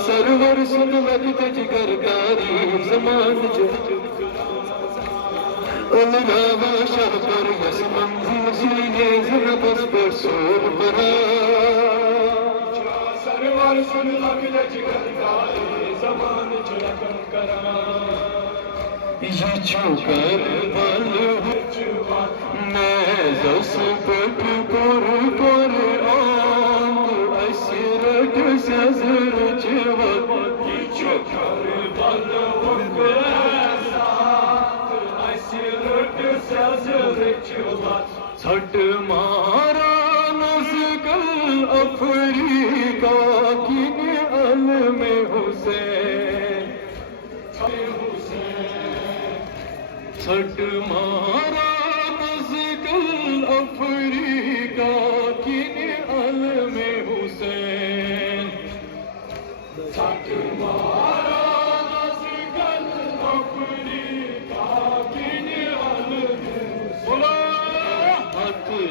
سرور سن وقت جگر کاری زمان جو علامہ شاہ پر یس منظور سینے زن بس پر سور برا سرور سن وقت جگر کاری زمان جو رکم کرا یہ چھوکر بل میں زس پٹ پر پر آمد اسرٹ سزر چوت یہ چھوکر بل چھٹ مارا نزگل افریقہ کن علم حسین چھٹ مارا نزگل افریقہ کن علم حسین چھٹ مارا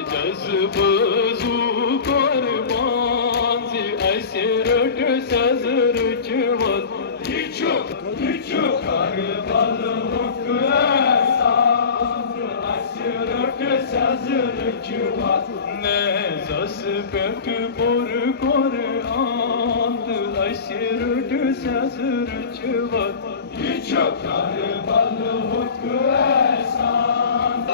جذب زو قربان زی اسرٹ سزر چوت یہ چھو کربل حق احسان اسرٹ سزر چوت نیزس پٹ پر قرآن اسرٹ سزر چوت یہ چھو کربل حق احسان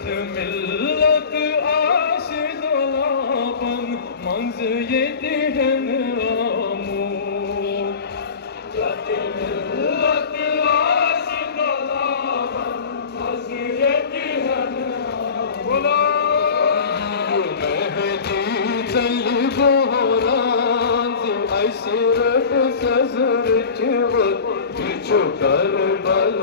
ملت آسد لابن منز یدہن آمود ملت آسد لابن منز یدہن آمود مہدی چل بوران زی اسرٹ سزر چوت چھو کربل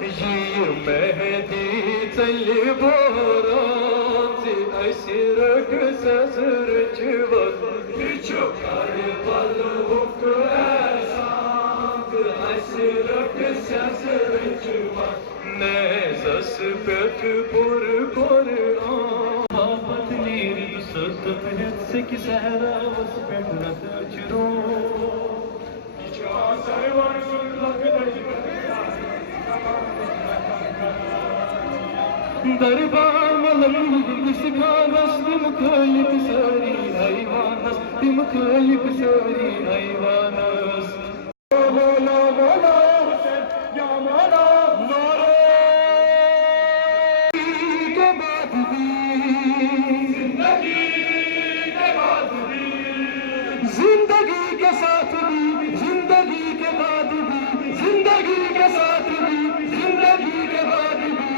یہ مہدی چل بوران زی اسرٹ سزر چوت یہ چھو کربل حق احسان اسرٹ سزر چوت نیزس پٹ پر قرآن بابت نیر صدق حد سک سہرا وس پٹ رد چرو یہ چھو سرور سن لگ دربار ملم سکھانس تم خالق ساری حیوانس تم خالق ساری حیوانس مولا مولا حسین یا مولا نعرہ کے بعد بھی زندگی کے بعد بھی زندگی کے ساتھ بھی زندگی کے بعد بھی زندگی کے ساتھ بھی زندگی کے بعد بھی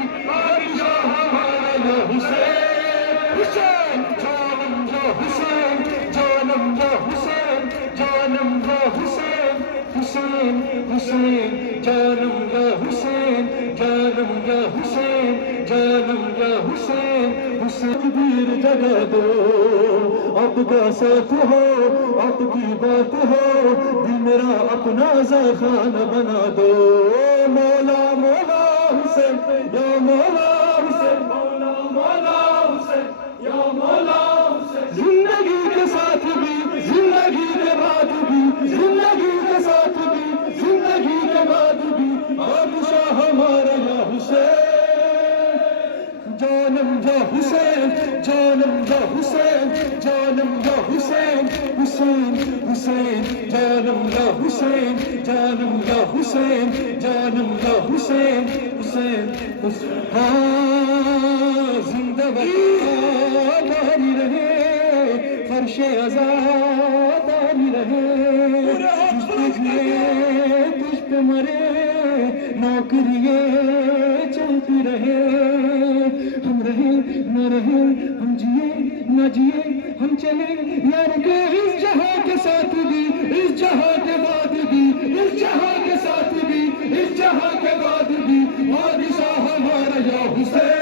حسین جانم یا حسین جانم یا حسین جانم یا حسین حسین حسین جانم یا حسین جانم یا حسین جانم یا حسین حسین دیر جگہ دو اب کا ساتھ ہو اب کی بات ہو دل میرا اپنا خانہ بنا دو مولا مولا حسین یا مولا حسین مولا مولا حسین یا مولا حسین زندگی کے ساتھ بھی زندگی کے بعد بھی زندگی کے ساتھ بھی زندگی کے بعد بھی بادشاہ ہمارا یا حسین جانم یا حسین جانم یا حسین جانم یا حسین حسین حسین جانم یا حسین جانم یا حسین جانم یا حسین حسین ہاں زندگی آبادی رہے فرش آزادی رہے تجھ پہ مرے نوکریے چلتی رہے ہم رہے نہ رہے ہم جیے نہ جیے ہم چلے یار کے اس جہاں کے ساتھ بھی، اس جہاں کے بعد بھی، اس جہاں کے ساتھ بھی، اس جہاں کے بعد بھی بادشاہ ہمارا یا حسین،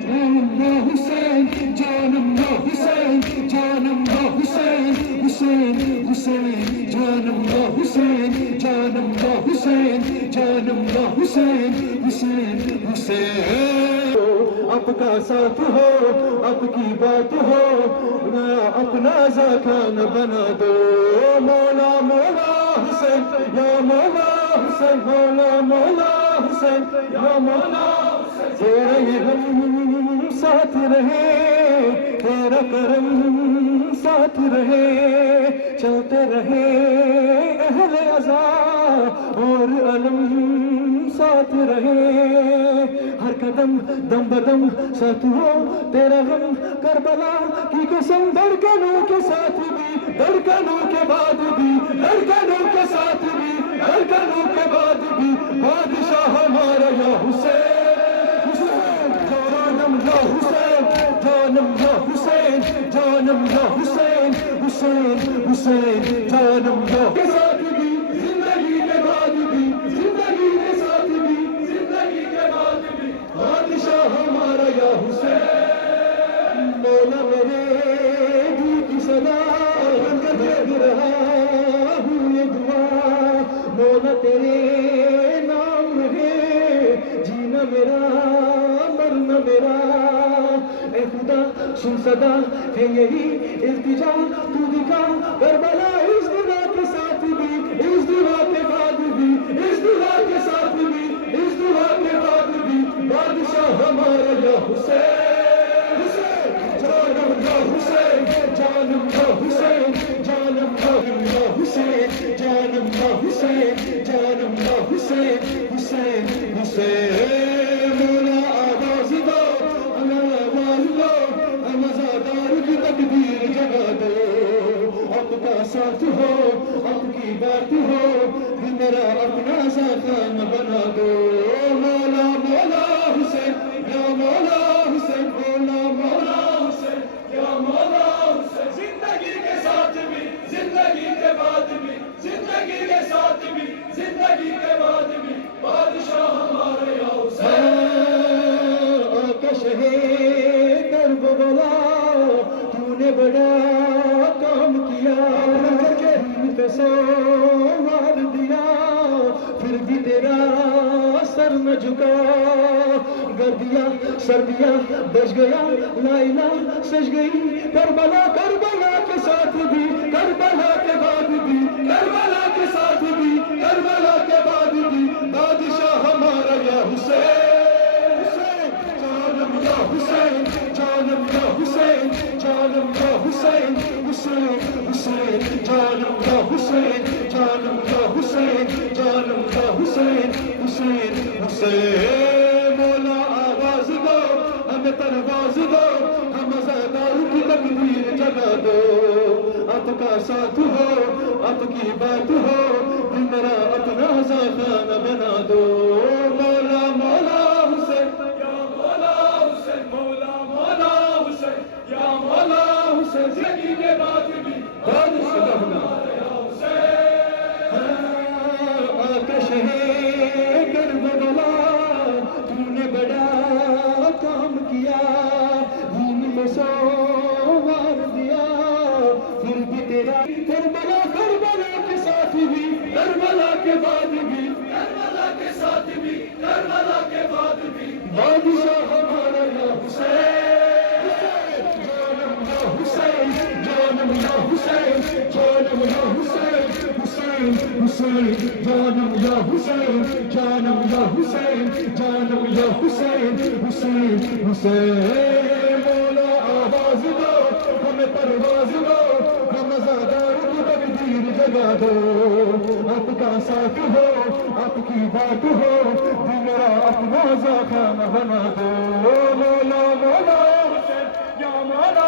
جانم یا حسین، جانم یا حسین، جانم یا حسین، حسین حسین، جانم یا حسین، جانم یا حسین، جانم یا حسین، حسین حسین، آپ کا ساتھ ہو، آپ کی بات ہو، اپنا زاکان بنا دو، مولا مولا حسین یا مولا حسین، مولا مولا حسین یا مولا حسین، تیرا یہ غم ساتھ رہے، تیرا کرم ساتھ رہے، چلتے رہے اہل عزا اور علم ساتھ رہے، ہر قدم دم بدم ساتھ ہو تیرا غم، کربلا کی قسم دھڑکنوں کے ساتھ بھی، دھڑکنوں کے بعد بھی، دھڑکنوں کے ساتھ بھی، دھڑکنوں کے بعد بھی بادشاہ ہمارا یا حسین، جانم یا حسین، جانم یا حسین، جانم یا حسین، حسین حسین، جانم یا کے ساتھ بھی، زندگی کے بعد بھی، زندگی کے ساتھ بھی، زندگی کے بعد بھی بادشاہ ہمارا یا حسین، مولا میرے دل کی صدا دے رہا ہوں یہ دعا، مولا تیرے نام رہے جینا میرا مرنا میرا، اے خدا سن صدا ہے یہی التجا، تو دکھا کربلا اس دعا کے ساتھ بھی، اس دعا کے بعد بھی، اس دعا کے ساتھ بھی، اس دعا کے بعد بھی بادشاہ ہمارا یا حسین، جانم یا حسین، جانم یا حسین، جانم یا حسین، جانم یا حسین، جانم یا حسین، حسین حسین، مولا آواز دو، آواز دو، مزادار کی تکبیر جگا دو، آپ کا ساتھ ہو، آپ کی بات ہو، میرا اپنا ساخان بنا دو، مولا مولا حسین یا مولا حسین، مولا مولا حسین یا مولا حسین، زندگی کے ساتھ بھی، زندگی کے بعد بھی، زندگی کے ساتھ بھی، زندگی کے بعد بھی بادشاہ ہمارے یا حسین، آکش ہے کربلا تو نے بڑا کام کیا، پہ سوار دیا پھر بھی تیرا سر نہ جھکا، گردیا سردیا بچ گیا، لائلا سج گئی کربلا، کربلا کے ساتھ بھی، کربلا کے بعد بھی، کربلا کے ساتھ بھی، کربلا کے بعد بھی بادشاہ ہمارا یا حسین، جانم یا حسین، جانم یا حسین، جانم یا حسین، حسین حسین، جانم یا حسین، جانم یا حسین، جانم یا حسین، حسین حسین، مولا آواز دو، ہمیں پرواز دو، ہم عزادار کی تکبیر جگا دو، آپ کا ساتھ ہو، آپ کی بات ہو، میرا اپنا زاخانہ بنا دو، مولا مولا حسین یا مولا حسین، مولا مولا حسین یا مولا حسین، زندگی کے بعد بھی بادشاہ ہمارا یا حسین، آکش ہے کربلا تو نے بڑا کام کیا، دین میں سوار دیا پھر بھی تیرا، کربلا کربلا کے ساتھ بھی، کربلا کے بعد بھی، کربلا کے ساتھ بھی، کربلا کے بعد بھی بادشاہ ہمارا یا حسین، جانم یا حسین، جانم یا حسین، جانم یا حسین، حسین حسین، جانم یا حسین، جانم یا حسین، جانم یا حسین، حسین حسین، مولا آواز دو، ہمیں پرواز دو، ہم عزادار کی تکبیر جگا دو، آپ کا ساتھ ہو، آپ کی بات ہو، میرا اپنا زاخانہ بنا دو، مولا مولا حسین یا مولا